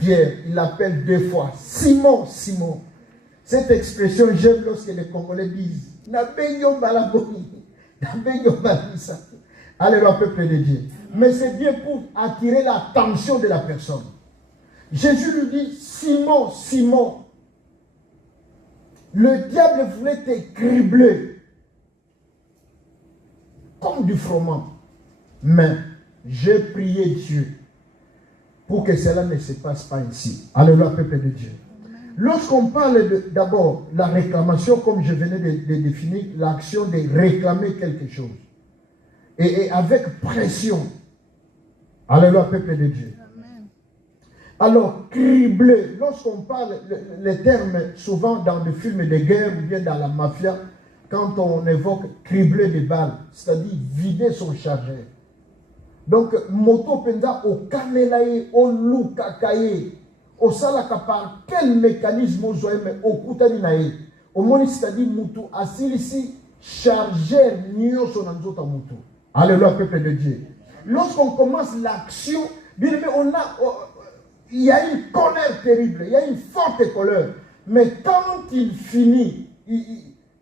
Pierre, il l'appelle 2 fois. Simon, Simon. Cette expression, j'aime lorsque les Congolais disent Alléluia, peuple de Dieu. Mais c'est bien pour attirer l'attention de la personne. Jésus lui dit, Simon, Simon, le diable voulait te cribler comme du froment. Mais j'ai prié Dieu pour que cela ne se passe pas ici. Alléluia, peuple de Dieu. Lorsqu'on parle d'abord de la réclamation, comme je venais de définir, l'action de réclamer quelque chose. Et avec pression. Alléluia, peuple de Dieu. Amen. Alors, cribler, lorsqu'on parle, les termes souvent dans des films de guerre ou bien dans la mafia, quand on évoque cribler des balles, c'est-à-dire vider son chargeur. Donc, moto penda au kanelaye, au loukakaye, au salaka par quel mécanisme au zoeme, au koutaninaye, au moni, c'est-à-dire moutou, asilisi, chargeur, nyo sonanzota moutou. Alléluia, peuple de Dieu. Lorsqu'on commence l'action, bien aimé, il y a une colère terrible, il y a une forte colère. Mais quand il finit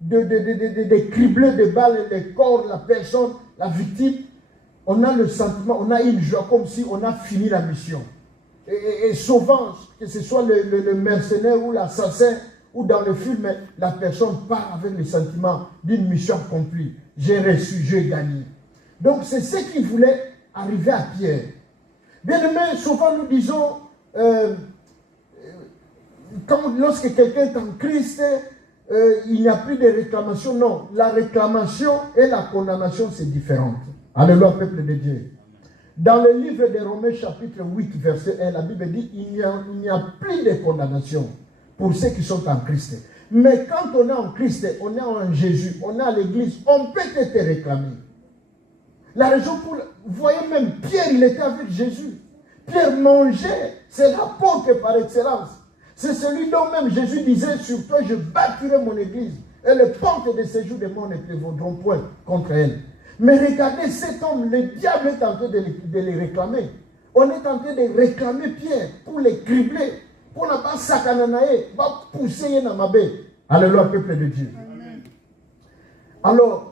de cribler des balles, les corps, la personne, la victime, on a le sentiment, on a une joie comme si on a fini la mission. Et souvent, que ce soit le mercenaire ou l'assassin, ou dans le film, la personne part avec le sentiment d'une mission accomplie. J'ai reçu, j'ai gagné. Donc c'est ce qui voulait arriver à Pierre. Bien aimé, souvent nous disons, lorsque quelqu'un est en Christ, il n'y a plus de réclamation. Non, la réclamation et la condamnation, c'est différent. Alléluia, peuple de Dieu. Dans le livre de Romains, chapitre 8, verset 1, la Bible dit, il n'y a plus de condamnation pour ceux qui sont en Christ. Mais quand on est en Christ, on est en Jésus, on est à l'église, on peut être réclamé. La raison pour... Vous voyez même, Pierre, il était avec Jésus. Pierre mangeait, c'est l'apôtre par excellence. C'est celui dont même Jésus disait, sur toi, je bâtirai mon église. Et les portes de séjour des morts ne prévaudront point contre elle. Mais regardez cet homme, le diable est en train de les réclamer. On est en train de réclamer Pierre pour les cribler. Pour ne pas sakananaye, pas pousser dans ma baie. Alléluia, peuple de Dieu. Amen. Alors,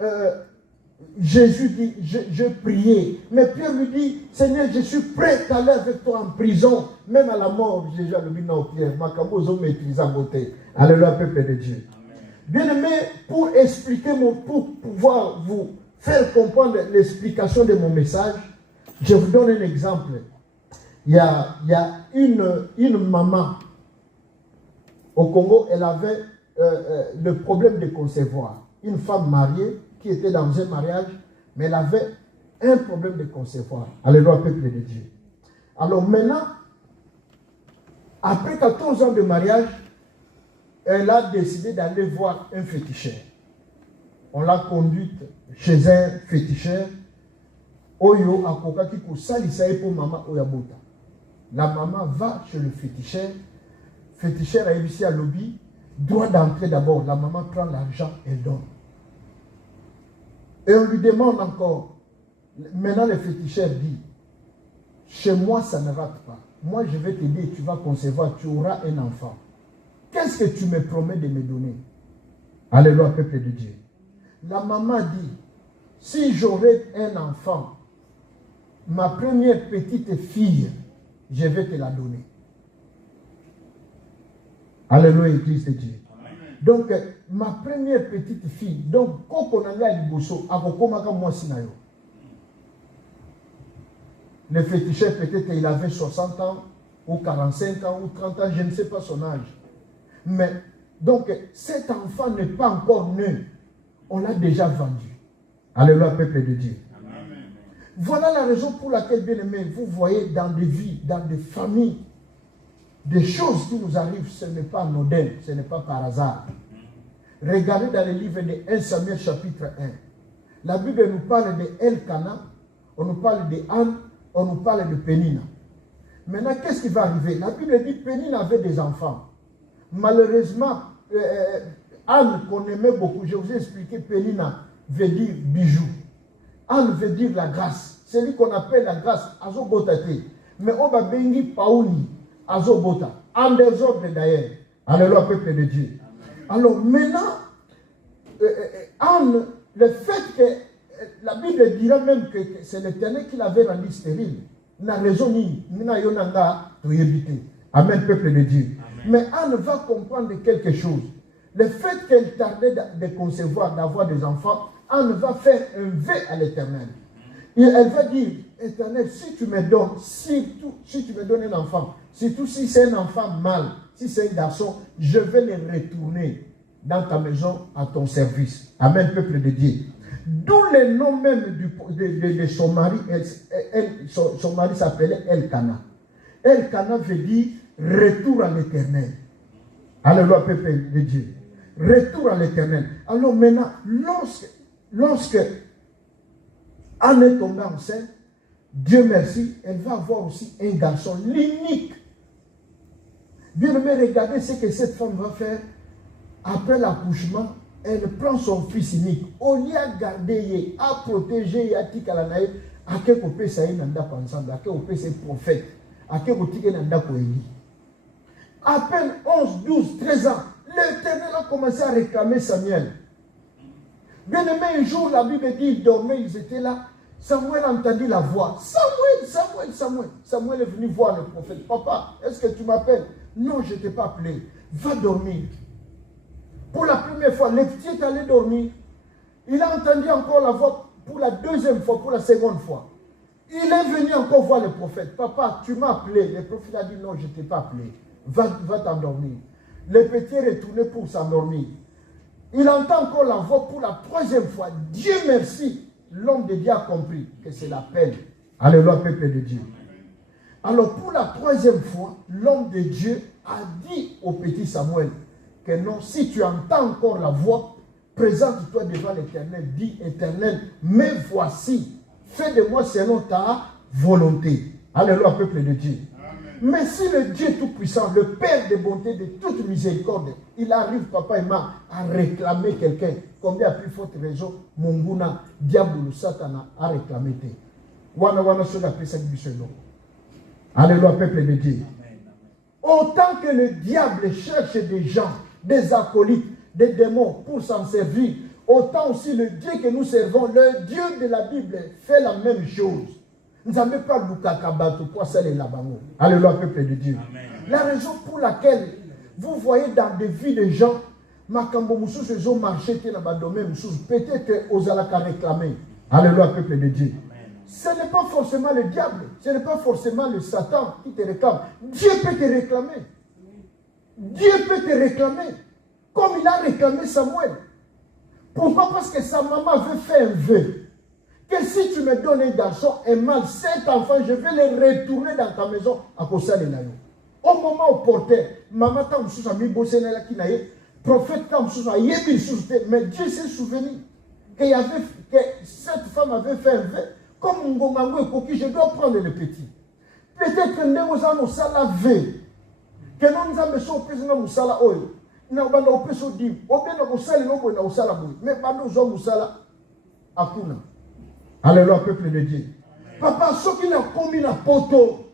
Jésus dit, je priais. Mais Pierre lui dit, Seigneur, je suis prêt à aller avec toi en prison, même à la mort. Jésus a dit, non, Pierre, ma camozo maîtrise à beauté. Alléluia, peuple de Dieu. Bien aimé, pour expliquer, pour pouvoir vous faire comprendre l'explication de mon message, je vous donne un exemple. Il y a une maman au Congo, elle avait le problème de concevoir. Une femme mariée qui était dans un mariage, mais elle avait un problème de concevoir. Alléluia, peuple de Dieu. Alors maintenant, après 14 ans de mariage, elle a décidé d'aller voir un féticheur. On l'a conduite chez un féticheur. Oyo akoka ki kusalisaye pour maman oyabota. La maman va chez le féticheur. Le féticheur a réussi à lobby. Droit d'entrer d'abord. La maman prend l'argent et donne. Et on lui demande encore. Maintenant le féticheur dit, chez moi ça ne rate pas. Moi je vais t'aider, tu vas concevoir, tu auras un enfant. Qu'est-ce que tu me promets de me donner? Alléluia, peuple de Dieu. La maman dit, si j'aurais un enfant, ma première petite fille, je vais te la donner. Alléluia, Église de Dieu. Amen. Donc, ma première petite fille, donc, quand on a eu Liboso, le féticheur, peut-être il avait 60 ans, ou 45 ans, ou 30 ans, je ne sais pas son âge. Mais, donc, cet enfant n'est pas encore né. On l'a déjà vendu. Alléluia, peuple de Dieu. Amen. Voilà la raison pour laquelle, bien aimé, vous voyez dans des vies, dans des familles, des choses qui nous arrivent, ce n'est pas anodin, ce n'est pas par hasard. Regardez dans le livre de 1 Samuel chapitre 1. La Bible nous parle de Elkana, on nous parle de Anne, on nous parle de Pénina. Maintenant, qu'est-ce qui va arriver? La Bible dit que Pénina avait des enfants. Malheureusement, Anne qu'on aimait beaucoup, je vous ai expliqué, Pénina veut dire bijou. Anne veut dire la grâce. Celui qu'on appelle la grâce, azobotate. Mais on va bénir Paouli. Azobota, en désordre d'ailleurs. Alléluia, peuple de Dieu. Alors maintenant, Anne, le fait que la Bible dira même que c'est l'Éternel qui l'avait rendu stérile, n'a raison ni n'a yonanga to éviter. Amen, peuple de Dieu. Amen. Mais Anne va comprendre quelque chose. Le fait qu'elle tardait de concevoir, d'avoir des enfants, Anne va faire un vœu à l'Éternel. Et elle va dire, Éternel, si tu me donnes, si tu me donnes un enfant, surtout si c'est un enfant mâle, si c'est un garçon, je vais le retourner dans ta maison à ton service. Amen, peuple de Dieu. D'où le nom même de son mari. Son mari s'appelait Elkana. Elkana veut dire retour à l'Éternel. Alléluia, peuple de Dieu. Retour à l'Éternel. Alors maintenant, lorsque Anne est tombée enceinte, Dieu merci, elle va avoir aussi un garçon, l'unique. Bien aimé, regardez ce que cette femme va faire. Après l'accouchement, elle prend son fils unique. Au lieu de garder, à protéger, à tikalanaï, à quel côté ça y est, ensemble, à quel côté c'est prophète, à quel côté c'est nanda koeli. À peine 11, 12, 13 ans, l'Éternel a commencé à réclamer Samuel. Bien aimé, un jour, la Bible dit, ils dormaient, ils étaient là. Samuel a entendu la voix. Samuel est venu voir le prophète. Papa, est-ce que tu m'appelles? Non, je ne t'ai pas appelé. Va dormir. Pour la première fois, le petit est allé dormir. Il a entendu encore la voix pour la deuxième fois, pour la seconde fois. Il est venu encore voir le prophète. Papa, tu m'as appelé. Le prophète a dit non, je ne t'ai pas appelé. Va t'endormir. Le petit est retourné pour s'endormir. Il entend encore la voix pour la troisième fois. Dieu merci. L'homme de Dieu a compris que c'est l'appel. Alléluia, peuple de Dieu. Alors pour la troisième fois, l'homme de Dieu a dit au petit Samuel que non, si tu entends encore la voix, présente-toi devant l'Éternel. Dis, Éternel, me voici. Fais de moi selon ta volonté. Alléluia, peuple de Dieu. Mais si le Dieu Tout-Puissant, le Père de bonté, de toute miséricorde, il arrive, papa et maman, à réclamer quelqu'un, combien à plus forte raison, Munguna, Diabolo, Satana, a réclamé. Alléluia, peuple de Dieu. Autant que le diable cherche des gens, des acolytes, des démons pour s'en servir, autant aussi le Dieu que nous servons, le Dieu de la Bible, fait la même chose. Nous n'avons pas Lukakabato pour ça les labango. Alléluia, peuple de Dieu. Amen. La raison pour laquelle vous voyez dans des vies de gens, Makambo Moussous, ils ont marché, peut-être aux alaka réclamer. Alléluia, peuple de Dieu. Amen. Ce n'est pas forcément le diable, ce n'est pas forcément le Satan qui te réclame. Dieu peut te réclamer. Dieu peut te réclamer. Comme il a réclamé Samuel. Pourquoi? Parce que sa maman veut faire un vœu. Que si tu me donnes un garçon, un mâle, cet enfant, je vais le retourner dans ta maison à cause de l'année. Au moment opportun, maman t'a mis bossé là qui n'a prophète t'a mis mais Dieu s'est souvenu que cette femme avait fait un vœu. Comme Ngongango et Koki, je dois prendre le petit. Peut-être que nous avons ça la veille. Que nous avons ça au président Moussala Oyo. Nous avons au président Dim. Au bien nous avons ça la boue. Mais pas nous avons Moussala à Kuna. Alléluia, peuple de Dieu. Papa, ceux qui n'ont commis la poto,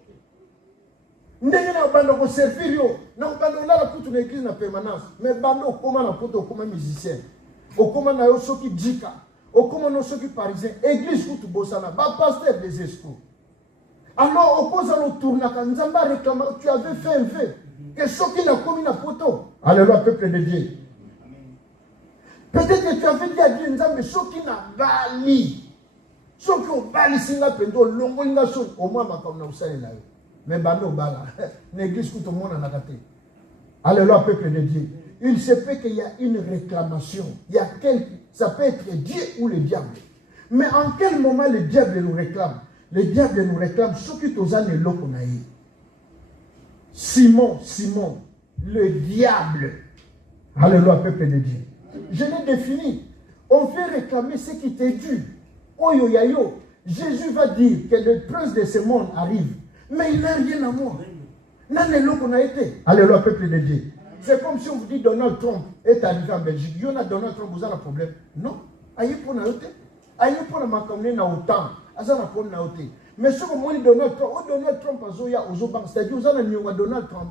nous avons servir, nous avons la toute une église en permanence. Mais nous avons la poto comme musicien. Nous avons ceux qui djika. Nous avons ceux qui parisiens. Église tout bossana. Pasteur des esprits. Alors, au cause de nous tourner, nous avons réclamé, tu avais fait un vœu. Que ceux qui n'ont commis la poto. Alléluia, peuple de Dieu. Peut-être que tu avais dit à Dieu, nous avons ceux qui n'ont pas bali. Ceux qui ont bali singa pendo longo inga so au moins ma comme na usale là. Mais bando bala. L'église tout le monde en a gâté. Alléluia, peuple de Dieu. Il se peut qu'il y a une réclamation. Il y a ça peut être Dieu ou le diable. Mais en quel moment le diable nous réclame? Le diable nous réclame ce qui t'ose à l'okonaï. Simon, le diable. Alléluia, peuple de Dieu. Je l'ai défini. On veut réclamer ce qui t'est dû. Oyo yayo, Jésus va dire que le prince de ce monde arrive, mais il n'a rien à moi. N'a été. Alléluia, peuple de Dieu. C'est comme si on vous dit Donald Trump est arrivé en Belgique. Il y a Donald Trump, vous avez un problème. Non. Aïe pour naote. Aïe pour la makamne na autant. Azana pour naote. Mais ce que moi, Donald Trump, c'est-à-dire, vous avez Donald Trump.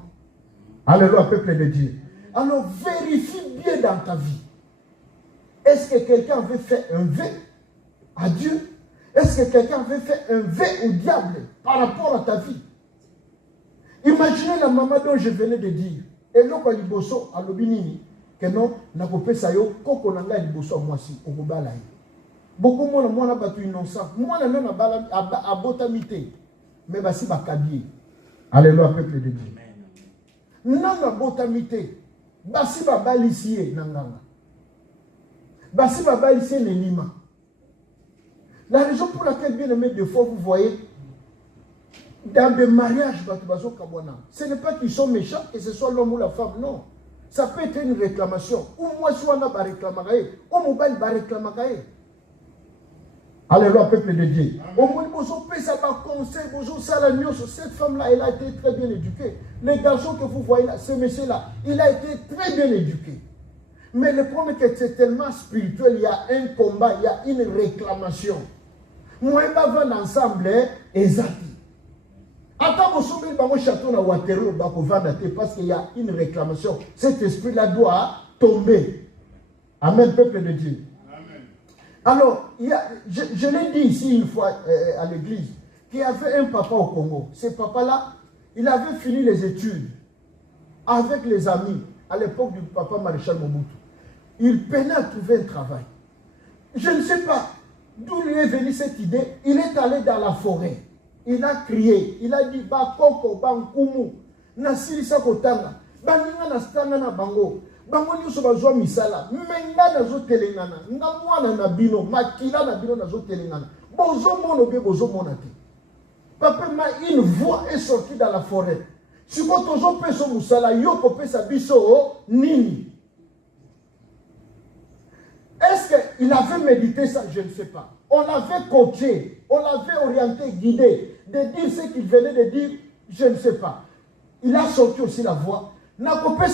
Alléluia, peuple de Dieu. Alors, vérifie bien dans ta vie. Est-ce que quelqu'un veut faire un vœu à Dieu? Est-ce que quelqu'un veut faire un vœu au diable par rapport à ta vie? Imaginez la maman dont je venais de dire. Et là, quand il bosse à l'obinini, que non, n'a pas fait ça, quand on a bosse à moi aussi, au Bobalaï. Beaucoup de gens ont battu innocent. Moi, je n'ai pas à botamité. Mais c'est pas cabier. Alléluia, peuple de Dieu. Nanga botamité. Basi ba balisier nanganga. Basi ba balisier ne lima. La raison pour laquelle, bien aimé, des fois, vous voyez, dans des mariages, ce n'est pas qu'ils sont méchants, que ce soit l'homme ou la femme, non. Ça peut être une réclamation. Ou moi, si on a réclamé, ou mon bail va réclamer. Alléluia, peuple de Dieu. Au moins, cette femme-là, elle a été très bien éduquée. Les garçons que vous voyez là, ce monsieur-là, il a été très bien éduqué. Mais le problème est que c'est tellement spirituel, il y a un combat, il y a une réclamation. Moi, je vais ensemble, exact. Attends, vous souvenez de mon château à Waterloo, parce qu'il y a une réclamation. Cet esprit-là doit tomber. Amen, peuple de Dieu. Alors, je l'ai dit ici une fois à l'église, qu'il y avait un papa au Congo. Ce papa-là, il avait fini les études avec les amis à l'époque du papa Maréchal Mobutu. Il peinait à trouver un travail. Je ne sais pas d'où lui est venue cette idée. Il est allé dans la forêt. Il a crié. Il a dit, Bakoko, Bankumu, Nasirisa Kotanga, Baninga Nastanga na Bango. Bango nyuso bazwa misala menga nazo telengana nga mwana na bino makila na bino nazo telengana bozo mono be bozo mona te papa ma une voix est sortie dans la forêt si ko tozo peso musala yoko pesa biso nini. Est-ce qu'il avait médité ça? Je ne sais pas. On l'avait coaché, on l'avait orienté, guidé de dire ce qu'il venait de dire, je ne sais pas. Il a sorti aussi la voix. L'affaire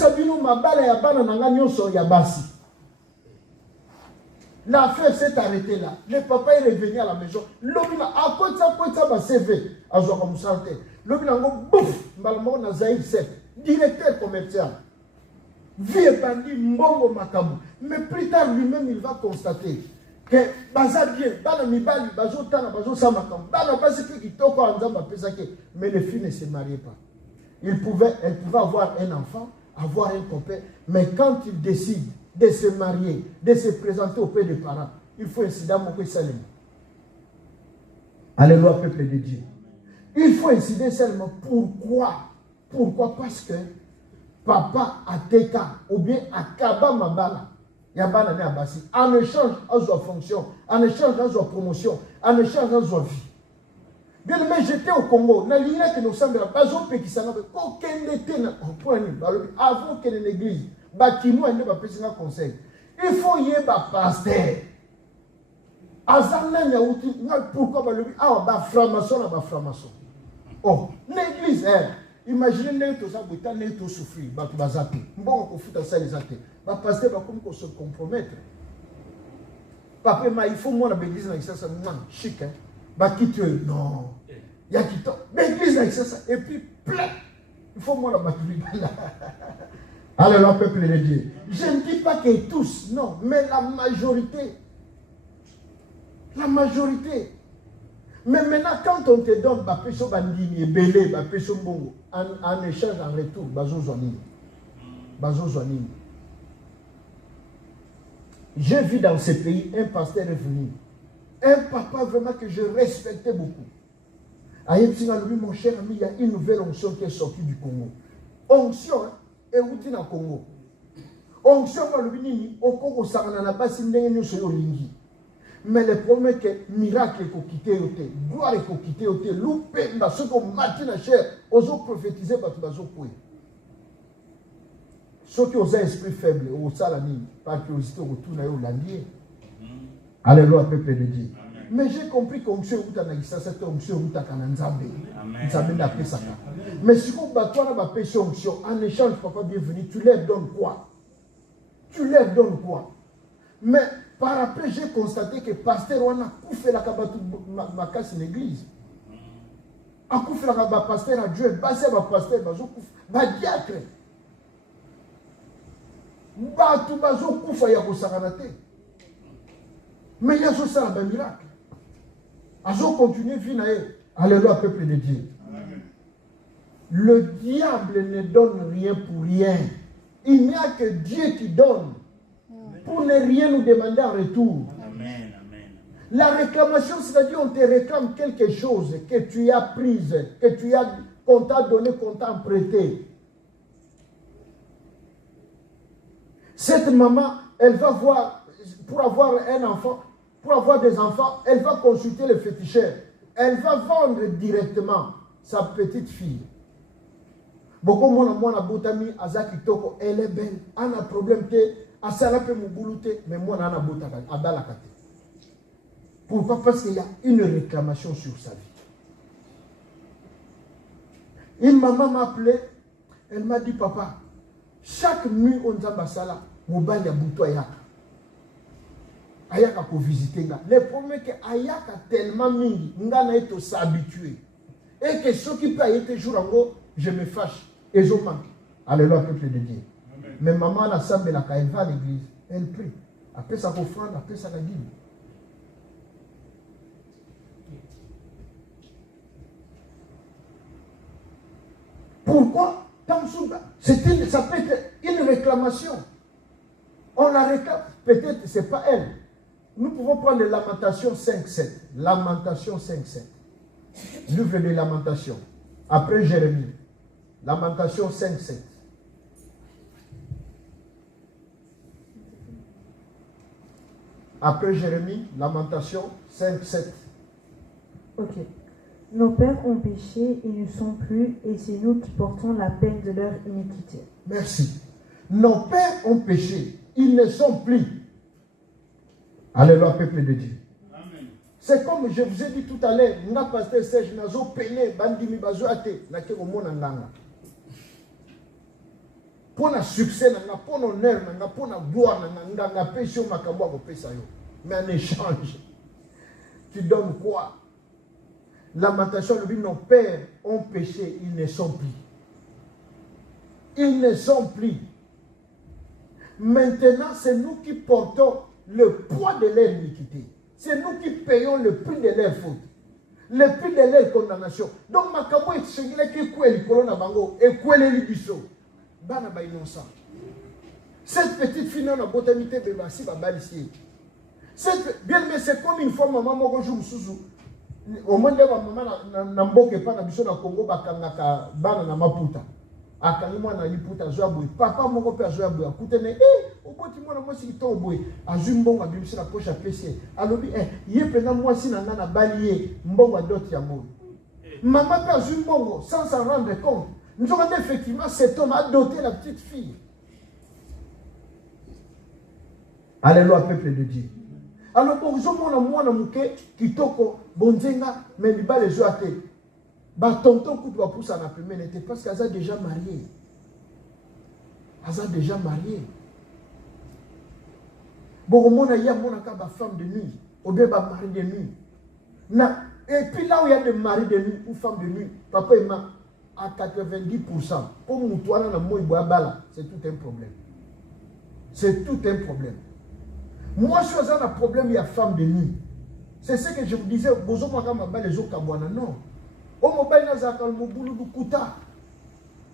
s'est arrêtée là. Le papa est revenu à la maison. L'homme a quoi ça CV à Zoramusante. L'homme a bouf, malmo na Zaïd Sep, directeur commercial. Vie bandit mbongo makabu. Mais plus tard lui-même il va constater que bazar bien, bana mibali, bazo tana, bazo samakam, bana basi qui toko anzamba pesake, mais les filles ne se mariaient pas. Elle pouvait avoir un enfant, avoir un copain, mais quand il décide de se marier, de se présenter auprès des parents, il faut incident mon Salem. Alléluia, peuple de Dieu. Il faut incident seulement. Pourquoi? Pourquoi? Parce que papa a teka ou bien a kaba mabala. Yabana ne abasi. En échange à sa fonction, en échange à sa promotion, en échange à sa vie. Bien, mais j'étais au Congo. Na ligne que nous sommes là, bazo pekisana aucun été na point avant que l'église bâtiment ne va pas faire conseil. Il faut y avoir pasteur. Azana na uti pourquoi ba lebi ah ba franc-maçon na ba franc-maçon. Oh, l'église imaginez tout ça buta ne tout souffrir ba tu bazapi. Mbongo ko futa ça les athées. Ba pasteur ba comme ko se compromettre. Papa mais il faut moi na l'église na ça chic hein. Ba quitte non. Il y a qui tombe. L'église avec ça. Et puis, plein. Il faut moi la battre. Alléluia, peuple de Dieu. Je ne dis pas que tous, non, mais la majorité. La majorité. Mais maintenant, quand on te donne Bapeso Bandini et Belé, Bapeso Bongo, en échange, en retour, Bazo Zonini. Bazo Zonini. J'ai vu dans ce pays un pasteur venu. Un papa vraiment que je respectais beaucoup. Mon cher ami, il y a une nouvelle onction qui est sortie du Congo. Onction, et où tu es au Congo. Onction, au Congo, ça n'a pas si nous sommes. Mais le problème est que miracle est quitté, gloire est quittée, loupé, ce qu'on matin la chair, aux autres prophétisés, ceux qui ont un esprit faible, au salami, par curiosité, retournent au landier. Alléluia, peuple de Dieu. Mais j'ai compris qu'onction est dans cette onction est dans Nzambe. Mais si on bat toi dans péché onction, en échange, papa bienvenu, tu leur donnes quoi? Tu leur donnes quoi? Mais par après, j'ai constaté que pasteur on a fait la cabatu ma casse en église. akufela ba pasteur adjoint, base ba pasteur bazokufa, ba diacre. Batu bazokufa ya kosakana te. Mais il y a un miracle. Azo continuer vie na ye. Alléluia, peuple de Dieu. Amen. Le diable ne donne rien pour rien. Il n'y a que Dieu qui donne pour ne rien nous demander en retour. Amen. Amen. La réclamation, c'est-à-dire on te réclame quelque chose que tu as prise, qu'on t'a donné, qu'on t'a prêté. Cette maman, elle va voir, pour avoir un enfant, pour avoir des enfants, elle va consulter le féticheur. Elle va vendre directement sa petite fille. Beaucoup de gens elle est belle, elle a un problème, mais moi, elle a Pourquoi? Parce qu'il y a une réclamation sur sa vie. Une maman m'a appelé, elle m'a dit, papa, chaque nuit, on a basala, mobile ya buto ayaka. Ayaka pour visiter. Le problème est que ayaka tellement mingi, nga na eto s'habituer. Et que ceux qui peuvent être jour en haut, je me fâche. Et je manque. Alléluia, peuple de Dieu. Amen. Mais maman, la sambe, elle va à l'église. Elle prie. Après sa offrande, après sa dîme. Pourquoi? Ça peut être une réclamation. On la réclame. Peut-être que ce n'est pas elle. Nous pouvons prendre Lamentation 5.7. Lamentation 5.7. Livre de Lamentation. Après Jérémie. Lamentation 5.7. Après Jérémie, Lamentation 5.7. Ok. Nos pères ont péché, ils ne sont plus, et c'est nous qui portons la peine de leur iniquité. Merci. Nos pères ont péché, ils ne sont plus. Alléluia, peuple de Dieu. Amen. C'est comme je vous ai dit tout à l'heure, n'a pasteur Serge nazo peine bandimi bazo ate na ke omona nganga. Pour le succès, pour l'honneur, pour la gloire, pour la paix, sur ma kabwa ko pesa yo. Mais en échange, tu donnes quoi? Lamentation, nos pères ont péché, ils ne sont plus. Ils ne sont plus. Maintenant, c'est nous qui portons le poids de leur iniquité. C'est nous qui payons le prix de leur faute. Le prix de leur condamnation. Donc, ma kabwa est ce qui est le corona bango et quoi les biso. Bana ba innocent. Cette petite fille n'a pas botanité de basi ba balisier. Bien mais c'est comme une fois maman moko jour mususu. Au moins là maman na mboke pa na biso na Congo bakangaka bana na maputa. Akangi mwana liputa zo aboy. Papa moko pe zo aboy. Kutene oboti mwana mwasi to boy. Azui mbongo abimisi na poche apesi. Alobi ye pena mwasi na ngana balier mbongo dot ya moyo. Maman pe azui mbongo sans s'en rendre compte. Nous avons dit effectivement cet homme a doté la petite fille. Alléluia, peuple de Dieu. Alors, pour vous, moi, qui toko, bonzenga, mais il va les jouer. Bah, tonton, coup de pouce à la première n'était parce qu'elle a déjà marié. Elle a déjà marié. Bon, moi, il y a une femme de nuit, ou bien mari de nuit. Et puis là où il y a des maris de nuit ou femmes de nuit, papa et maman, à 90%. Pour c'est tout un problème. C'est tout un problème. Moi, je suis un problème, il y a femme de nuit. C'est ce que je vous disais, non.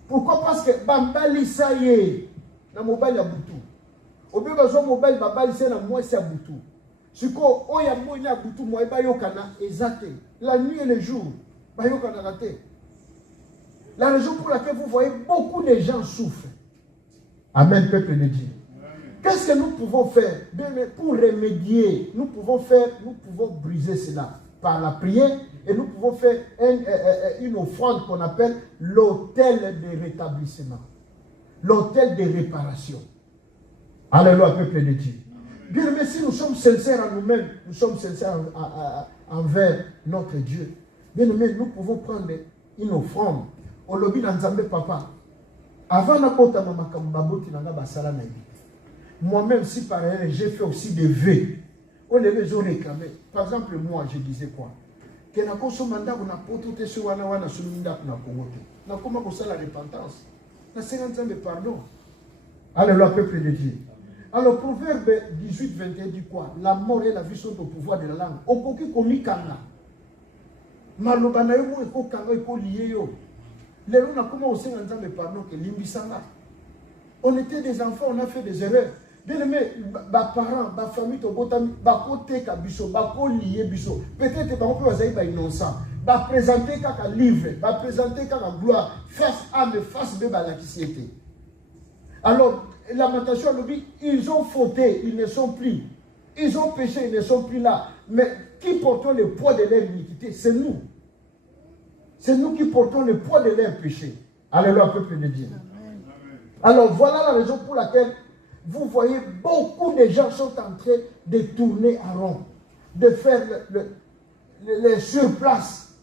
Pourquoi? Parce que Bambali, ça y est, na mobile ya butu. Obe bazo mobile babali c'est na moi c'est butu. Siko oya moi na butu moi ba yokana exacte. La nuit et le jour, ba yokana raté. La raison pour laquelle vous voyez beaucoup de gens souffrent. Amen, peuple de Dieu. Qu'est-ce que nous pouvons faire pour remédier? Nous pouvons briser cela par la prière et nous pouvons faire une offrande qu'on appelle l'autel de rétablissement, l'autel de réparation. Alléluia, peuple de Dieu. Bien, mais si nous sommes sincères en nous-mêmes, nous sommes sincères envers notre Dieu. Bien aimé, nous pouvons prendre une offrande. Au lobby d'Anzambe papa. Avant la kota mama kambaboti nanga basala na bi. Moi-même, si par exemple, j'ai fait aussi des vœux. On les ont réclamés. Par exemple, moi, je disais quoi? que na kosomba ndako na poto te so wana wana somi ndako na Congo te. Na koma kosala repentance. Na 50 ans de pardon. Alléluia, peuple de Dieu. Alors, Proverbe 18, 21 dit quoi? La mort et la vie sont au pouvoir de la langue. Okoki komi kanga. Maloba na yo mo eko kanga eko lié yo. Lelo na koma au 50 ans de pardon que limbisanga. On était des enfants, on a fait des erreurs. Bien aimé, ba parents, ba famille, to botami, ba kote ka biso, ba ko lié biso. Peut-être ba ko bazai ba innocent. Ba présenter kaka livre, ba présenter kaka gloire, face âme, face de ba la kisiété. Alors, Lamentation, ils ont fauté, ils ne sont plus. Ils ont péché, ils ne sont plus là. Mais qui portons le poids de leur iniquité? C'est nous. C'est nous qui portons le poids de leur péché. Alléluia, peuple de Dieu. Amen. Alors, voilà la raison pour laquelle vous voyez beaucoup de gens sont en train de tourner à rond, de faire le surplace.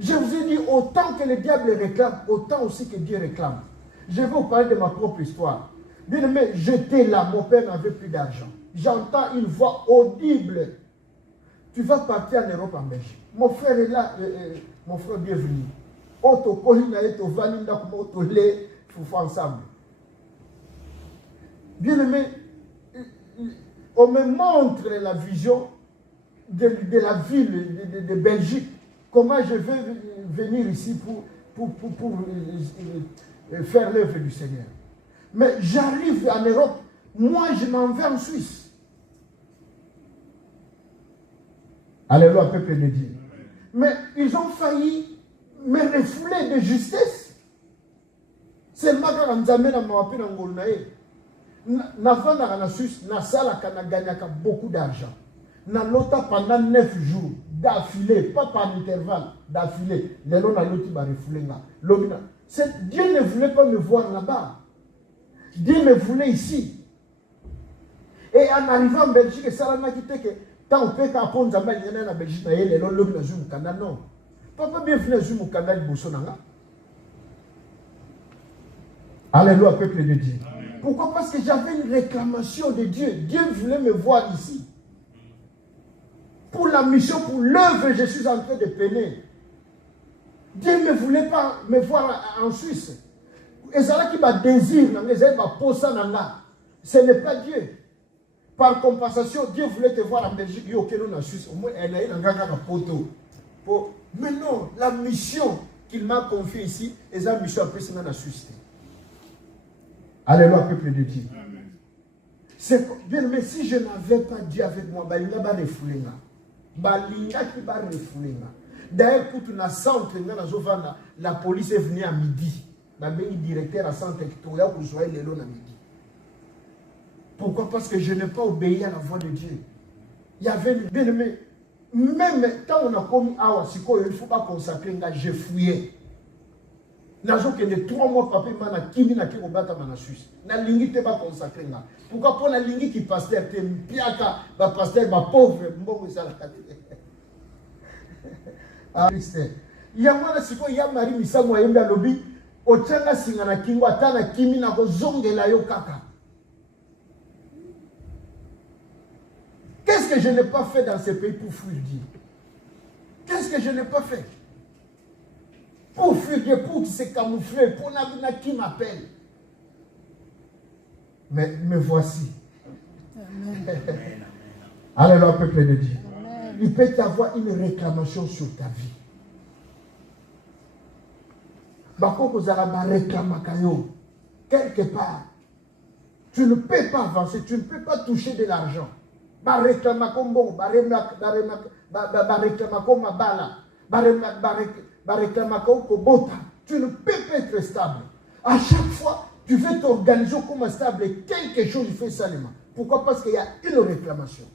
Je vous ai dit, autant que le diable réclame, autant aussi que Dieu réclame. Je vais vous parler de ma propre histoire. Bien aimé, j'étais là, mon père n'avait plus d'argent. J'entends une voix audible. Tu vas partir en Europe, en Belgique. Mon frère est là, mon frère bienvenu. On te colline et te valide, on te lait, il faut ensemble. Bien aimé, on me montre la vision de la ville de Belgique. Comment je vais venir ici pour faire l'œuvre du Seigneur. Mais j'arrive en Europe, moi je m'en vais en Suisse. Alléluia, peuple de Dieu. Mais ils ont failli me refouler de justesse. C'est moi qui ai amené dans ma paix. Navana en Suisse, Nasala qui a gagné beaucoup d'argent. Nalota pendant 9 jours d'affilée, pas par intervalle, d'affilée. Les gens ont refoulé. Dieu ne voulait pas me voir là-bas. Dieu me voulait ici. Et en arrivant en Belgique, ça m'a dit que tant on peut qu'apprendre à faire en Belgique, les gens l'ont vu au Canada. Non. Papa bien venu au Canada de Bolsonaro. Alléluia, peuple de Dieu. Pourquoi? Parce que j'avais une réclamation de Dieu. Dieu voulait me voir ici. Pour la mission, pour l'œuvre, je suis en train de peiner. Dieu ne voulait pas me voir en Suisse. Et c'est là qui m'a désiré, ce n'est pas Dieu. Par compensation, Dieu voulait te voir en Belgique, en Suisse. Au moins, elle a eu un poteau. Mais non, la mission qu'il m'a confiée ici, c'est la mission après c'est en Suisse. Alléluia, peuple de Dieu. Bien, mais si je n'avais pas Dieu avec moi, il n'y a pas de refoulé. D'ailleurs, pour tout centre, la police est venue à midi. Le directeur à centre Victoria pour jouer les lots à midi. Pourquoi? Parce que je n'ai pas obéi à la voix de Dieu. Il y avait bien aimé. Même quand on a commis Awasiko, il ne faut pas consacrer, j'ai fouillé. Nazo que les 3 mois papa mana kimi na kiko bata mana Suisse. Na lingi te pas consacré nga. Pourquoi pour la lingi qui pasteur te piaka ba pasteur ba pauvre mbongo ça la kate. Ah Christ. Ya mwana siko ya mari misango yembe alobi ochanga singa na kingo atana kimi na ko zongela yo kaka. Qu'est-ce que je n'ai pas fait dans ce pays pour fuir Dieu? Qu'est-ce que je n'ai pas fait? Pour fuir, pour se camoufler, pour n'abina qui m'appelle. Mais me voici. Alléluia, peuple de Dieu. Amen. Il peut y avoir une réclamation sur ta vie. Quelque part, tu ne peux pas avancer, tu ne peux pas toucher de l'argent. Tu ne peux pas être stable. À chaque fois, tu veux t'organiser comme stable et quelque chose, il fait seulement. Pourquoi? Parce qu'il y a une réclamation.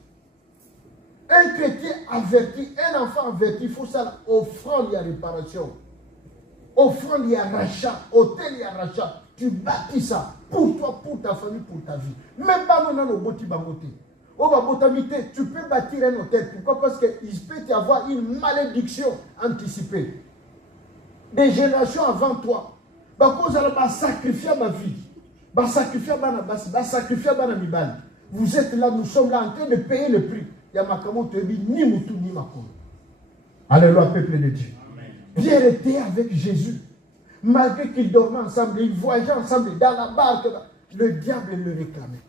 Un chrétien averti, un enfant averti, il faut ça. Offrande, il y a réparation. Offrande, il y a rachat. Hôtel, il y a rachat. Tu bâtis ça pour toi, pour ta famille, pour ta vie. Même pas non, boti bangoté. Tu peux bâtir un hôtel. Pourquoi? Parce qu'il peut y avoir une malédiction anticipée. Des générations avant toi. Sacrifier ma vie. Sacrifier ma base. Sacrifier ma mibali. Vous êtes là, nous sommes là en train de payer le prix. Il y a ma ni moutou ni ma kono. Alléluia, peuple de Dieu. Pierre était avec Jésus. Malgré qu'ils dormaient ensemble, ils voyageaient ensemble dans la barque, le diable le réclamait.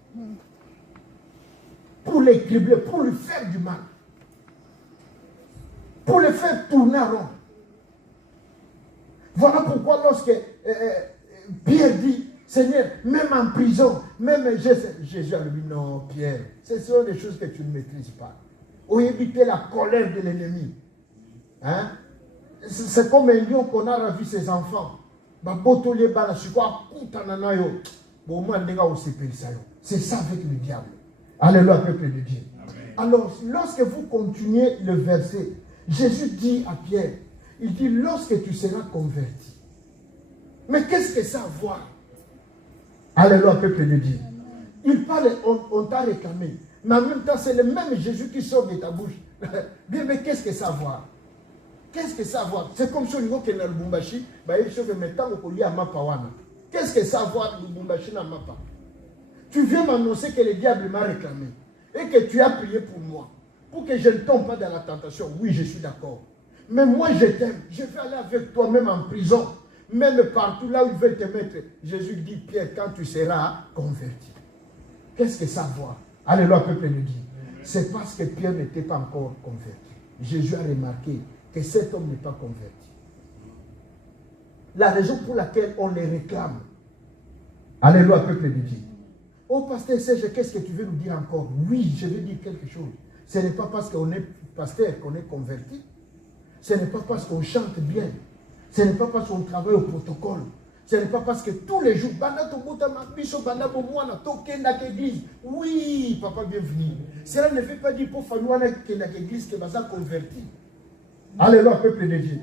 Pour les cribler, pour lui faire du mal. Pour le faire tourner en rond. Voilà pourquoi lorsque Pierre dit, Seigneur, même en prison, même Jésus a dit, non, Pierre, ce sont des choses que tu ne maîtrises pas. Pour éviter la colère de l'ennemi. Hein? C'est comme un lion qu'on a ravi ses enfants. C'est ça avec le diable. Alléluia, peuple de Dieu. Alors, lorsque vous continuez le verset, Jésus dit à Pierre, il dit, lorsque tu seras converti. Mais qu'est-ce que ça a à voir? Alléluia, peuple de Dieu. Il parle, on t'a réclamé. Mais en même temps, c'est le même Jésus qui sort de ta bouche. Bien, mais qu'est-ce que ça a à voir? Qu'est-ce que ça a à voir? C'est comme si on dit que dans le Lubumbashi, il chauffe maintenant au lieu à Mapawana. Qu'est-ce que ça a à voir le Lubumbashi dans Mapa? Tu viens m'annoncer que le diable m'a réclamé et que tu as prié pour moi, pour que je ne tombe pas dans la tentation. Oui, je suis d'accord. Mais moi, je t'aime. Je vais aller avec toi, même en prison, même partout là où il veut te mettre. Jésus dit, Pierre, quand tu seras converti. Qu'est-ce que ça a à voir? Alléluia, peuple de Dieu. C'est parce que Pierre n'était pas encore converti. Jésus a remarqué que cet homme n'est pas converti. La raison pour laquelle on les réclame. Alléluia, peuple de Dieu. Oh, pasteur Serge, qu'est-ce que tu veux nous dire encore? Oui, je veux dire quelque chose. Ce n'est pas parce qu'on est pasteur qu'on est converti. Ce n'est pas parce qu'on chante bien. Ce n'est pas parce qu'on travaille au protocole. Ce n'est pas parce que tous les jours, oui, papa, bienvenue. Cela ne veut pas dire pour Fanouana que l'église qui est convertie. Alléluia, peuple de Dieu.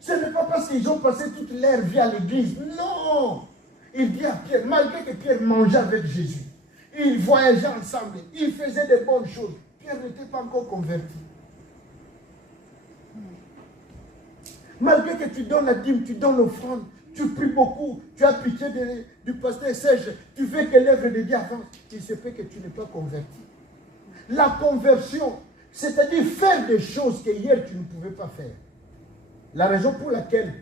Ce n'est pas parce qu'ils ont passé toute leur vie à l'église. Non. Il dit à Pierre, malgré que Pierre mangeait avec Jésus, ils voyageaient ensemble, ils faisaient de bonnes choses. Pierre n'était pas encore converti. Malgré que tu donnes la dîme, tu donnes l'offrande, tu pries beaucoup, tu as pitié du pasteur Serge, tu veux que l'œuvre de Dieu avance, il se peut que tu n'es pas converti. La conversion, c'est-à-dire faire des choses que hier tu ne pouvais pas faire. La raison pour laquelle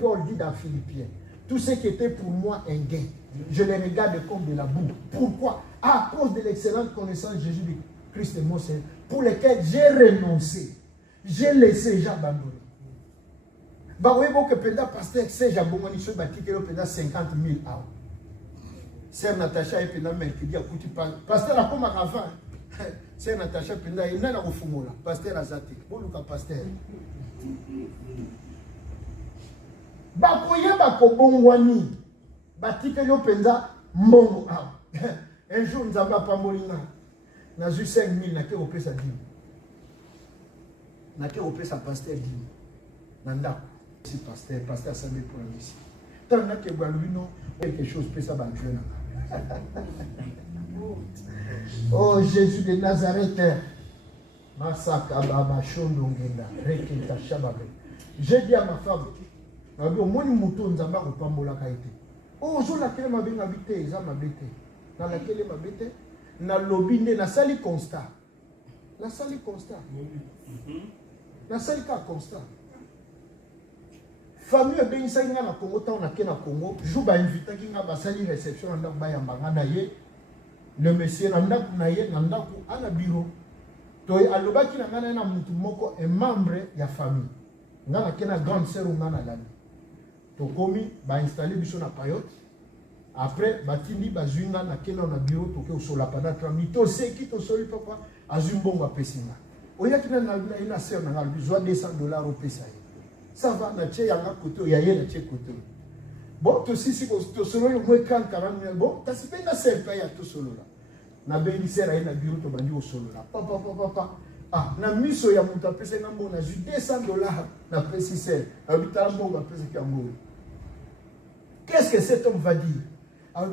Paul dit dans Philippiens, tout ce qui était pour moi un gain, je les regarde comme de la boue. Pourquoi? À cause de l'excellente connaissance de Jésus Christ et mon Seigneur, pour lesquels j'ai renoncé, j'ai laissé, j'ai abandonné. Bah oui, bon que pendant pasteur c'est jabongani sur bâti que pendant 50 000 ans. Sœur Natacha et pendant mercredi à côté pasteur a comme avant. Sœur Natacha pendant il n'a au fumola. Pasteur Azati. Bon le pasteur. Bah koye ba ko bongwani. Bâti que pendant mongo ah. Un jour nous avons pas molinga. Na ju 5 000 na ke au pesa 10. Na ke au pesa pasteur 10. Nanda. Si pasteur Samuel pour la mission. Tant que Gualouino, quelque chose peut ça bantuer. Oh Jésus de Nazareth, Masaka Baba Shondongenda, Reketa Shababe. J'ai dit à ma femme, au moins une mouton Nzamba au Pambola Kaite. Oh, je laquelle m'a bien habité, ça m'a habité. Dans laquelle m'a habité, dans le lobby, dans la salle constat. La salle constat. La salle constat. Famille ben ça nga na Congo tant na Congo juba invité ki nga basali réception na ba yamba nga ye le monsieur na ndaku na ye na ndaku ana bureau to alobaki na nga na mutu moko un membre ya famille nga na kena grande sœur nga na lani to komi ba installer biso na payote après batindi bazwinga na kena na bureau to ke usola pendant 30 minutes to se ki to soli papa azumbongo apesinga oyaki na sœur na nga besoin $200 au pesa. Ça va, na tche yanga koto ya ye na tche koto. Bon, to sisi ko to solo yo mo 40 000 bon, ta sipe na serpa ya to solo la. Na beni sera ina bureau to bandi o solo la. Papa. Ah, na miso ya muta pesa na mbona ju $200 na pesi ser. Habita mbonga pesa ki ambo. Qu'est-ce que cet homme va dire? Ah,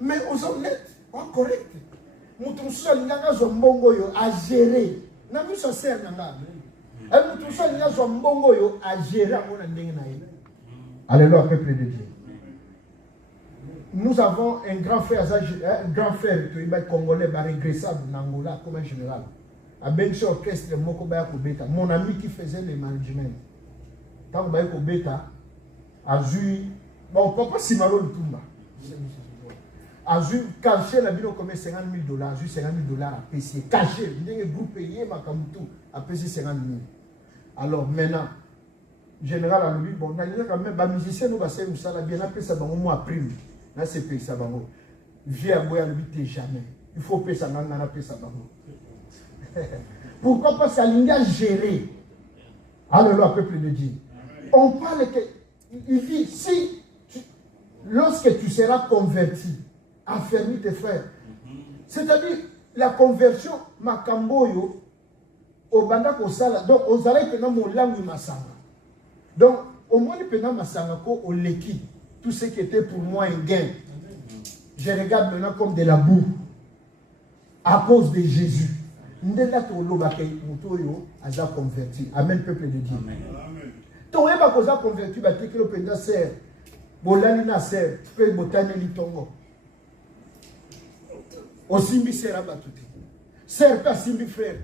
mais aux honnêtes, correct. Mutu so nganga zo mbongo yo a gérer. Na miso ser na nga. Alléluia, peuple de Dieu. Nous avons un grand frère congolais, regressable, en Angola, comme un général. à Bench Orchestre Mokobaya Kobeta, mon ami qui faisait le management. Tant que Baya Kobeta, a vu, bon, papa Simaro Lutumba. A vu, caché la bino comme 50 000 $, a vu 50 000 $ à PC. Caché, il y a un groupe payé, ma Kamutu, à PC 50 000. Alors maintenant, général a lui, bon, il y a quand même, les musiciens, nous, ça la bien, après ça, au moins prime. Là, c'est payé ça, bon. Viens à boire, lui, jamais. Il faut payer ça, on a payé ça, bon. Pourquoi? Parce qu'il a géré. Alléluia, peuple de Dieu. On parle que, il dit, si, lorsque tu seras converti, affermis tes frères. C'est-à-dire, la conversion, Makamboyo, au Banda Kosala, donc, aux arrêts que nous avons langue Masanga. Donc, au moins, nous avons Masanga, au Leki, tout ce qui était pour moi un gain. Je regarde maintenant comme de la boue, à cause de Jésus. Ndenda to lobake mutoyo aza converti. Amen, peuple de Dieu. Amen. To eba koza converti ba tekelo penda ser. Bolani na ser, pe botane litongo. Osimbi sera batuti. Ser pa simbi frère.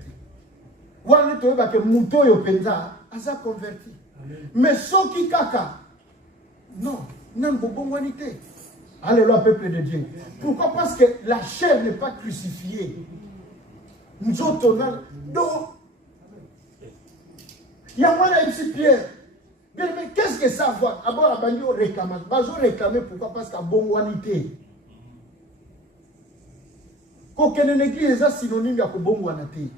Wana to eba ke mutoyo penda aza converti. Amen. Mais soki kaka non, non bobongwanité. Alléluia, peuple de Dieu. Pourquoi? Parce que la chair n'est pas crucifiée. Nous autres, il y a moi là ici Pierre. Mais qu'est-ce que ça va? D'abord, la bandio réclame. Bazo réclamer pourquoi? Parce qu'il y a bonwanité. Quand il y a une église, c'est synonyme de bonwanité.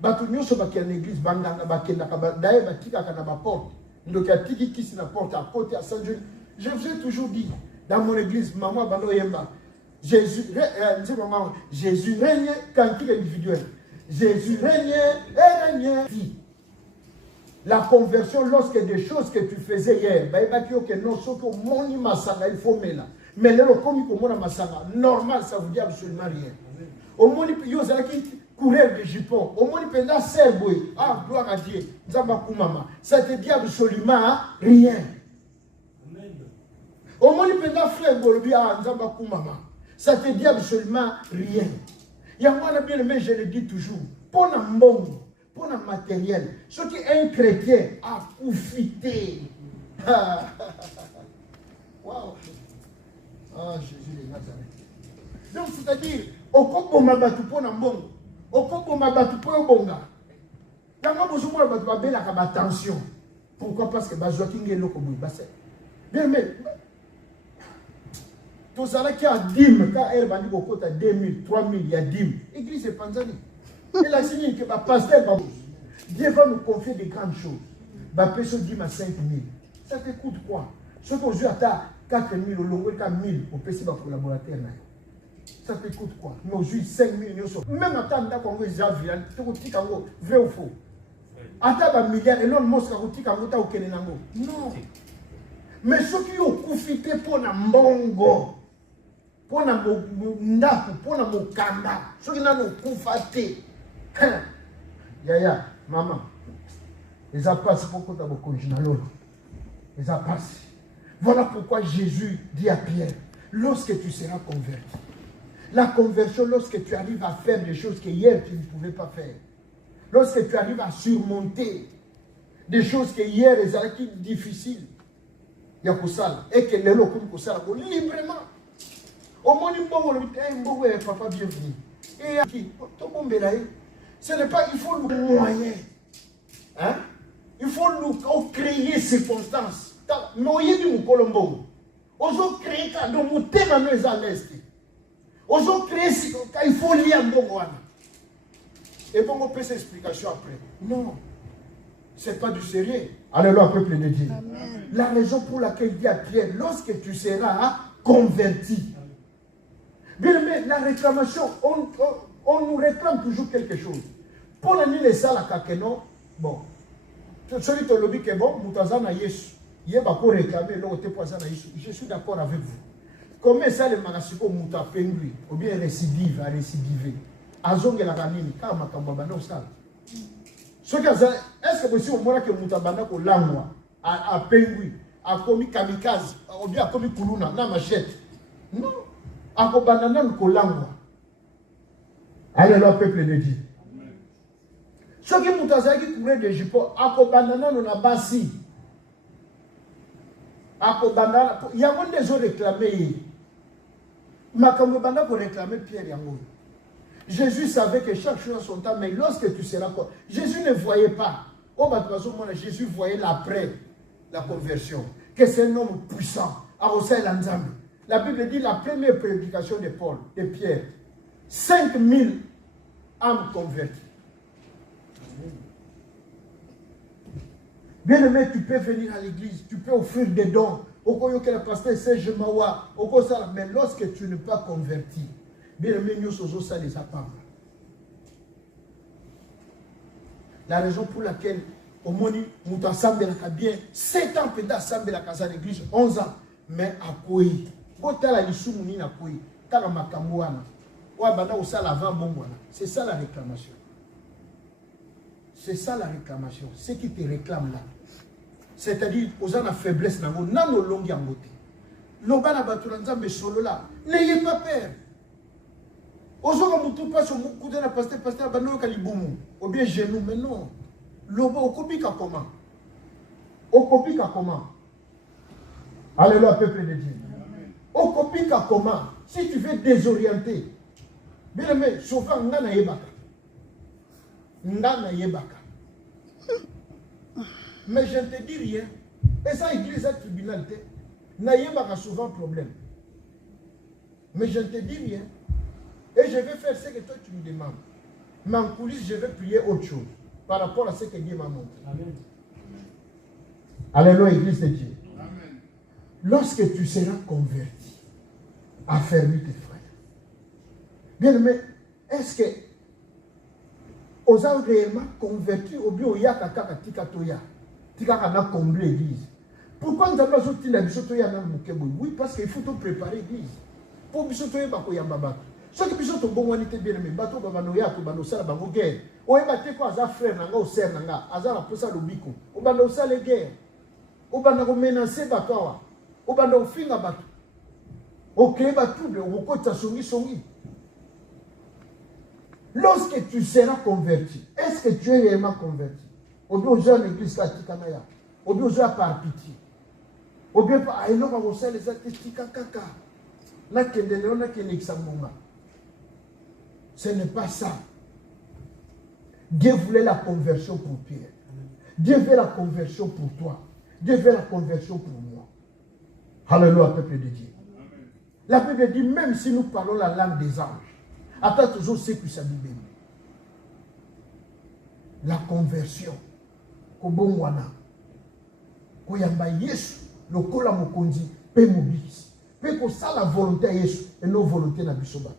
Bato nyoso baki en église, banganga bakenda daye batika kana ba porte. Donc il y a tiki qui na porte à côté à Saint Jean. Je vous ai toujours dit dans mon église, maman bando yemba. Jésus règne quand il est individuel. Jésus règne et règne. La conversion, lorsque des choses que tu faisais hier, il faut mettre. Mais là, comme normal, ça vous dit absolument rien. Au moins, il y a courir de jupons. Au moins, il y a serboui. Ah, gloire à Dieu. Ça te dit absolument rien. Au moins, il y a frère Bolobi. Ah, ça te dit absolument rien. Il y a moi, bien aimé, je le dis toujours, pour un monde, pour un matériel, ce qui est un chrétien a profité. Waouh! Ah, Jésus de Nazareth. Donc, c'est-à-dire, au Kobo Mabatu pour un monde, au Kobo Mabatu pour un bonga. Il y a moi, besoin de la attention. Pourquoi? Parce que Bazoaking est le Kobo. Bien aimé. Tout ça qui a 10 000, quand elle va dire au côté 2 000, 3 000, il y a 10 000. L'église est Panzani. Elle a signé que le pasteur, Dieu va nous confier des grandes choses. Le péché dit 5 000. Ça te coûte quoi? Ce qu'on joue à 4 000, au long de 4 000, au péché va collaborateur. Ça te coûte quoi? Nous jouons 5 000. Même à temps qu'on veut dire, tu as vrai ou faux? À temps un milliard, et non, moi, tu as non. Mais ceux qui ont profité pour un mbongo, pour un ndaku, pour un mokanda, ceux qui n'ont pas profité. Yaya, maman, ils ont passé beaucoup de conjoints. Ils ont passé. Voilà pourquoi Jésus dit à Pierre, lorsque tu seras converti, la conversion, lorsque tu arrives à faire des choses que hier tu ne pouvais pas faire, lorsque tu arrives à surmonter des choses que hier étaient difficiles, il y a et que les locaux librement. Au moins, il y a papa bienvenu. Et ce n'est pas, il faut nous moyen. Hein? Il faut nous créer circonstances. Mais il y a du Colombo. Oso créer quand nous thème à nous à l'est. Oso créer quand il faut lire un bon. Et bon, on peut cette explication après. Non. Ce n'est pas du sérieux. Alléluia, peuple de Dieu. Amen. La raison pour laquelle il dit à Pierre, lorsque tu seras converti. Bien aimé, la réclamation, on nous réclame toujours quelque chose. Pour la nuit, les salles à Kakeno, bon, celui qui lobby qui est bon, Moutazana Yesu, il y a beaucoup réclamé, je suis d'accord avec vous. Comment ça, les magasiko Mouta Pengui, ou bien récidive, à récidiver. Azong et la Ranini, car ma Kambabano, ça. Est-ce que monsieur Omora que Moutabana ko langwa à Pengui, a commis kamikaze, ou bien a commis kuluna, na machette? Non. A ko banana ko langwa. Alléluia, peuple de Dieu. Ceux qui m'ont dit courir des jupons, akobandana non abasi. Akobandana, il y a des autres réclamés. Makambo banda pour réclamer Pierre Yango. Jésus savait que chaque chose a son temps, mais lorsque tu seras quoi, Jésus ne voyait pas. Au bas de Jésus voyait l'après la conversion. Que c'est un homme puissant. La Bible dit la première prédication de Paul, de Pierre, 5000 âmes converties. Bien aimé, tu peux venir à l'église, tu peux offrir des dons. Mais lorsque tu n'es pas converti, bien aimé, nous sommes ça les apprendre. La raison pour laquelle au moni, nous ensemble la bien 7 ans peut d'assemble la casa l'église 11 ans, mais à quoi botala lisumuni na quoi tala makamwana wa banda osala avant bomwana. C'est ça la réclamation. C'est ça la réclamation. Ce qui te réclame là. C'est-à-dire, aux gens de faiblesse, nous avons longues en beauté. Nous avons solo là. N'ayez pas peur. Aux gens qui ont pas mon coup de la pasteur, ou bien genou, mais non. Loba, au copie comment? Au copie comment? Alléluia, peuple de Dieu. Au copie comment? Si tu veux désorienter, bien aimé, souvent, on a yebaka. Mais je ne te dis rien. Et ça, église et tribunal, n'a souvent problème. Mais je ne te dis rien. Et je vais faire ce que toi tu me demandes. Mais en coulisses, je vais prier autre chose par rapport à ce que Dieu m'a montré. Amen. Alléluia, église de Dieu. Amen. Lorsque tu seras converti, affermis tes frères. Bien aimé, est-ce que aux gens réellement convertis au bio yakaka tikatoya tikaka na combler l'église? Pourquoi nous avons sorti la bisotoya na mukebo? Oui, parce qu'il faut préparer l'église. Pour bisotoya bako yambaba. Ceux qui bisoto bongwani te bien aimé, bato babano ya to bano sala bango guerre. O eba te ko aza frère nanga o sœur nanga, aza na posa lobiko. O bando sala guerre. O bando ko menacer bato wa. O bando finga bato. O créer bato de o kota songi. Lorsque tu seras converti, est-ce que tu es réellement converti? Au bien, aux l'église Katikanaya. Au bien, aux par pitié. Au bien, par aïe, non, on sait les artistes kaka. Ce n'est pas ça. Dieu voulait la conversion pour Pierre. Dieu veut la conversion pour toi. Dieu veut la conversion pour moi. Alléluia, peuple de Dieu. La Bible dit, même si nous parlons la langue des anges, attends toujours ce que ça dit. La conversion. Kobongwana. Koyamba Yesu. Le kola mokonzi. Pe mobilise. Pe ko ça la volonté à Yesu. Et nos volontés na bisoba.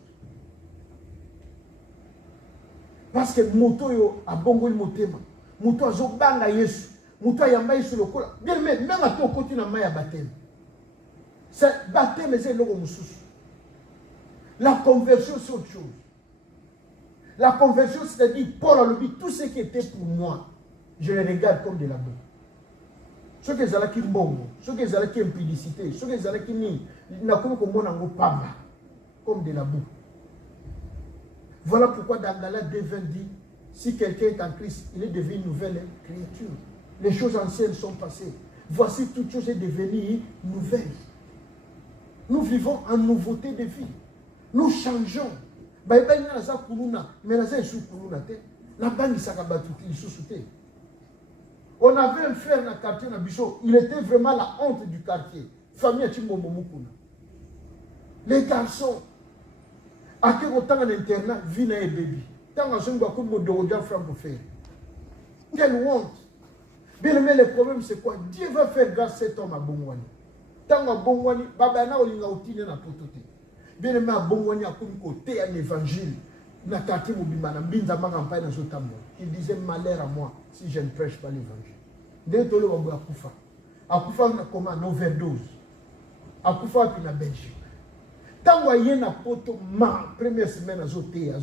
Parce que moto yo a bongo il motema. Moto a zo banga Yesu. Moto yamba Yesu le kola. Bien même à ton côté na maya baptême. C'est baptême c'est le mususu. La conversion c'est autre chose. La conversion, c'est-à-dire, Paul a dit, tout ce qui était pour moi, je les regarde comme de la boue. Ce qui est qui bongo, ce qui est qui impudicité, ce qui est qui n'a comme de la boue. Voilà pourquoi dans Galates 2:20 dit, si quelqu'un est en Christ, il est devenu une nouvelle créature. Les choses anciennes sont passées. Voici toute chose est devenue nouvelle. Nous vivons en nouveauté de vie. Nous changeons. On avait un frère dans le quartier, il était vraiment la honte du quartier. Famille les garçons, à quel temps en internat, vina et bébé. Tant que je ne quelle honte. Bien aimé, le problème c'est quoi? Dieu va faire grâce à cet homme à Bongwani. Tant que Bongwani, Babana Olinga Otine na pototé. Bien aimé, à Bongwani a comme côté un évangile. Il disait malheur à moi si je ne prêche pas l'évangile. Dès que l'on a Akoufa, Akoufa a comme une overdose. Akoufa a une Belgique. Tant que y a un poto, ma première semaine à Zotéa.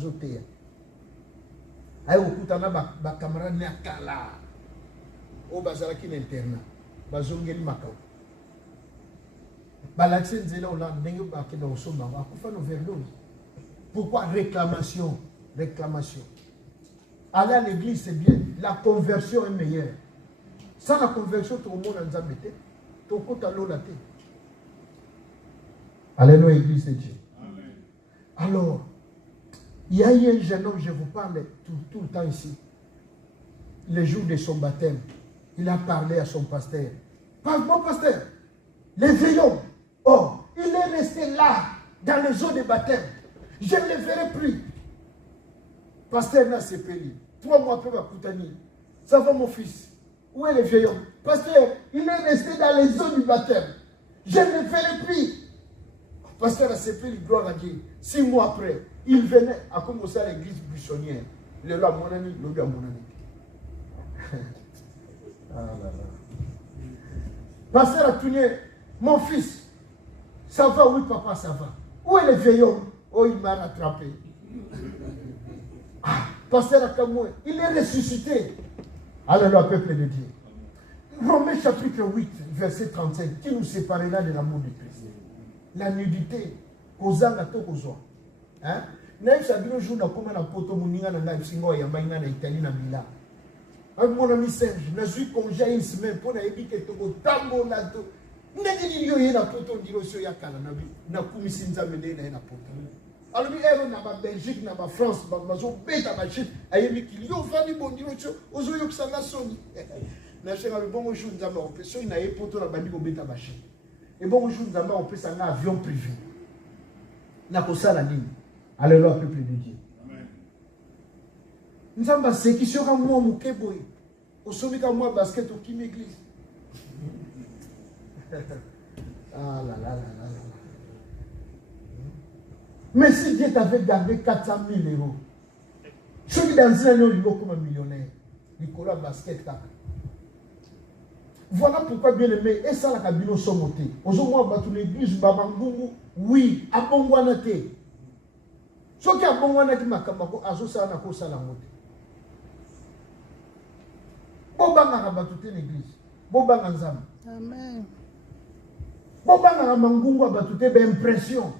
Aïe, au Koutana, ma camarade n'est pas là. Au Bazaraki l'internat. Bazongeli Makao. Balaxen Zela, on a dengue baké dans le sommet. Akoufa une overdose. Pourquoi réclamation? Réclamation. Aller à l'église, c'est bien. La conversion est meilleure. Sans la conversion, tout le monde a embêté. Tout le monde a l'eau. Alléluia, église de Dieu. Amen. Alors, il y a eu un jeune homme, je vous parle tout le temps ici. Le jour de son baptême, il a parlé à son pasteur. Mon pasteur, les veillons. Oh, il est resté là, dans les eaux de baptême. Je ne le verrai plus. Pasteur n'a pas payé. 3 mois après ma coutanie. Ça va mon fils. Où est le vieil homme? Pasteur, il est resté dans les eaux du baptême. Je ne le verrai plus. Pasteur a séparé gloire à Dieu. 6 mois après, il venait à commencer à l'église buissonnière. Le roi mon ami, le roi mon ami. Ah là là. Pasteur a tourné. Mon fils, ça va? Oui papa, ça va. Où est le vieil homme? Oh, il m'a rattrapé. Ah, pasteur Akamoué, il est ressuscité. Alléluia, peuple de Dieu. Romains chapitre 8, verset 35. Qui nous séparera de l'amour de Christ? La nudité. Kozanga to kozwa. Hein? Naïf sabino jour na koma na poto muninga na ngai singo ya mbainga na Italie na Milan. Mon ami Serge, je suis congé une semaine pour aller dire que tu tambo na to. Ndenge ndio yena poto ndiro sio ya kala na bi na kumisinza mende na poto. Alors il est na Belgique na France ba mazo beta ba chit ayemi kilio vandi bondiro cho ozoyo kusanga soni. Na chenga le bon jour nzamba on peut so ina e poto na bandi ko beta ba chit. Et bon jour nzamba on peut sanga avion privé. Na kosala nini? Alléluia peuple de Dieu. Amen. Nzamba c'est qui sera moi mukeboy. Osomi ka moi basket au kim église. Ah là là là là là. Mais si Dieu t'avait gardé 400 000 euros, ceux qui dans un an, ils vont comme un millionnaire. Ils collent à basket. Voilà pourquoi, bien aimé, et ça, la cabine au sommoté. Aujourd'hui, on l'église, Babangungu, oui, à Bongwanate. Ceux qui à Bongwanate, Makamako, Azosa, Nako, Salamote. Bobanga a battu l'église. Bobanga Nzam. Amen. Bobanga Mangungu a battu des impressions.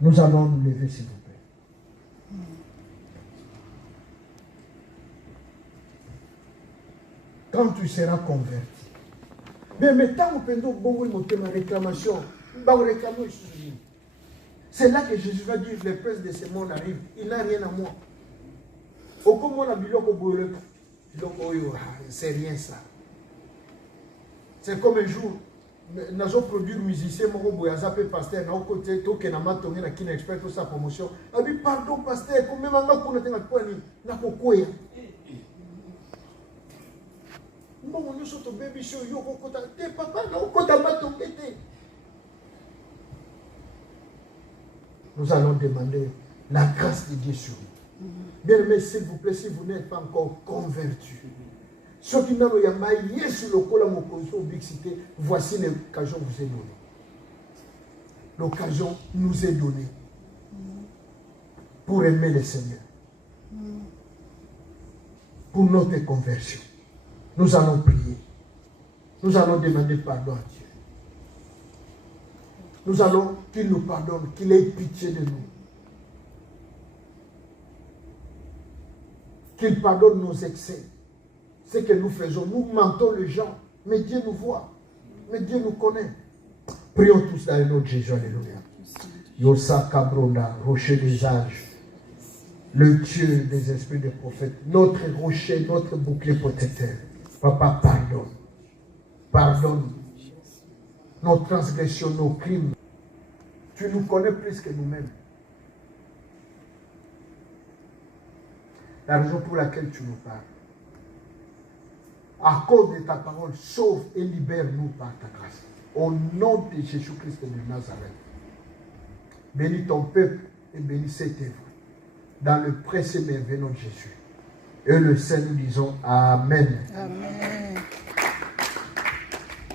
Nous allons nous lever, s'il vous plaît. Quand tu seras converti. Mais tant que tu as une réclamation, c'est là que Jésus va dire, le prince de ce monde arrive. Il n'a rien à moi. Au comment la c'est rien ça. C'est comme un jour, nous avons produit un musicien, nous avons pasteur, nous avons côté, nous avons fait expert pour sa promotion. Il a dit, pardon, pasteur, comme même en nous avons fait nous allons demander la grâce de Dieu sur nous. Bien aimé, s'il vous plaît, si vous n'êtes pas encore convertis, ceux qui n'ont pas maillé sur le col à mon position ubicité, voici l'occasion vous est donnée. L'occasion nous est donnée pour aimer le Seigneur. Pour notre conversion. Nous allons prier. Nous allons demander pardon à Dieu. Nous allons qu'il nous pardonne, qu'il ait pitié de nous. Qu'il pardonne nos excès. Ce que nous faisons, nous mentons les gens, mais Dieu nous voit. Mais Dieu nous connaît. Prions tous dans le nom de Jésus. Alléluia. Yosa Kabronda, rocher des âges, le Dieu des esprits des prophètes, notre rocher, notre bouclier protecteur. Papa, pardonne. Pardonne nos transgressions, nos crimes. Tu nous connais plus que nous-mêmes. La raison pour laquelle tu nous parles. À cause de ta parole, sauve et libère-nous par ta grâce. Au nom de Jésus-Christ de Nazareth. Bénis ton peuple et bénis cette œuvre. Dans le précieux merveilleux nom de Jésus. Et le Seigneur, nous disons Amen. Amen.